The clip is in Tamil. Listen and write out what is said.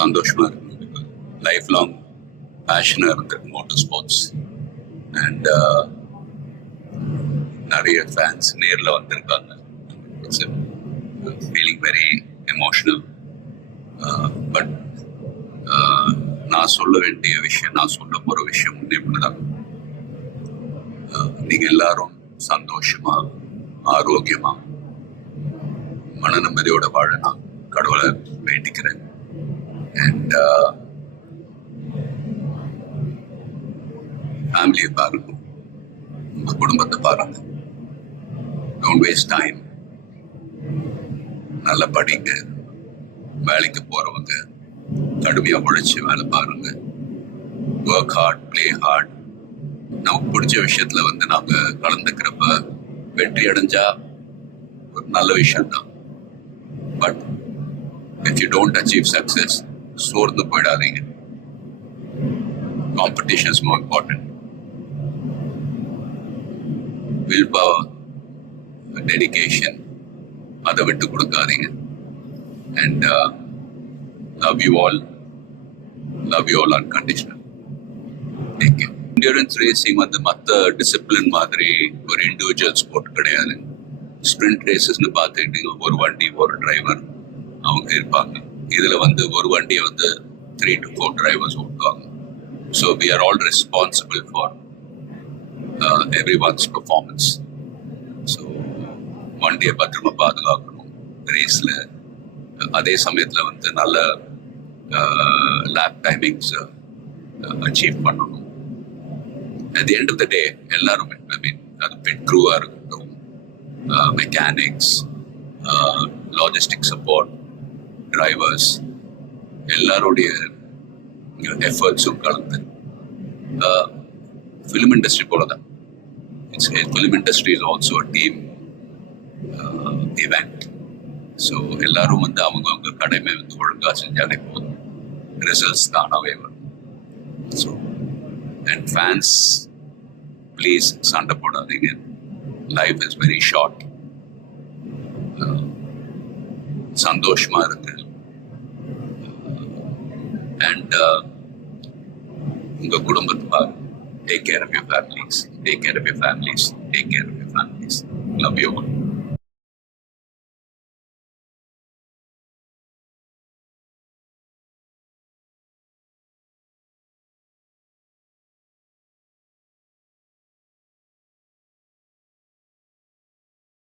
சந்தோஷமா இருக்கு. லைஃப் லாங் பேஷனா இருந்திருக்கு மோட்டார் ஸ்போர்ட்ஸ். அண்ட் நிறைய ஃபேன்ஸ் நேரில் வந்திருக்காங்க. It's feeling very emotional. But நான் சொல்ல வேண்டிய விஷயம், நான் சொல்ல போகிற விஷயம் இப்படிதான். நீங்கள் எல்லாரும் சந்தோஷமா, ஆரோக்கியமா, மன நிம்மதியோட வாழ நான் கடவுளை வேண்டிக்கிறேன். அண்ட் ஃபேமிலியை பாருங்க, உங்க குடும்பத்தை பாருங்க. Don't waste time. நல்லா படிங்க. வேலைக்கு போறவங்க கடுமையா உழைச்சி வேலை பாருங்க. Work hard, play hard. நமக்கு பிடிச்ச விஷயத்துல நாங்க கலந்துக்கிறப்ப வெற்றி அடைஞ்சா ஒரு நல்ல விஷயம் தான். But if you don't achieve success, சோர்ந்து போயிடாதீங்க. Competition is more important. Will power, dedication, அதை விட்டு கொடுக்காதீங்க. And love you all unconditional. Take care. Endurance racing மற்ற டிசிப்ளின் மாதிரி ஒரு இண்டிவிஜுவல் ஸ்போர்ட் கிடையாது. ஸ்ப்ரிண்ட் ரேசஸ்னு பார்த்துக்கிட்டீங்க, ஒரு வண்டி ஒரு டிரைவர் அவங்க இருப்பாங்க. இதுல ஒரு வண்டியை 3 to 4 டிரைவர்ஸ் ஓட்டுவாங்க. So we are all responsible for everyone's performance. So வண்டியை பத்திரமா பாதுகாக்கணும் ரேஸ்ல. அதே சமயத்துல நல்ல லேப் டைமிங்ஸ் அச்சீவ் பண்ணணும். at the end of the day எல்லாருமே, அது பிட் க்ரூவா இருக்கட்டும், மெக்கானிக்ஸ், லாஜிஸ்டிக் சப்போர்ட், டிரைவர்ஸ், எல்லாருடைய எஃபர்ட்ஸும் கலந்து ஃபிலிம் இண்டஸ்ட்ரி போலதான். Film industry is also a team event. So எல்லாரும் அவங்க கடமை ஒழுங்கா செஞ்சாலே போதும், ரிசல்ட்ஸ் தானாவே வரும். ஸோ அண்ட் ஃபேன்ஸ், ப்ளீஸ் சண்டை போடாதீங்க. Life is very short. சந்தோஷமா இருக்கு. அண்ட் உங்க குடும்பத்தை பாருங்க. Take care of your families. Take care of your families. Take care of your families. Love you all.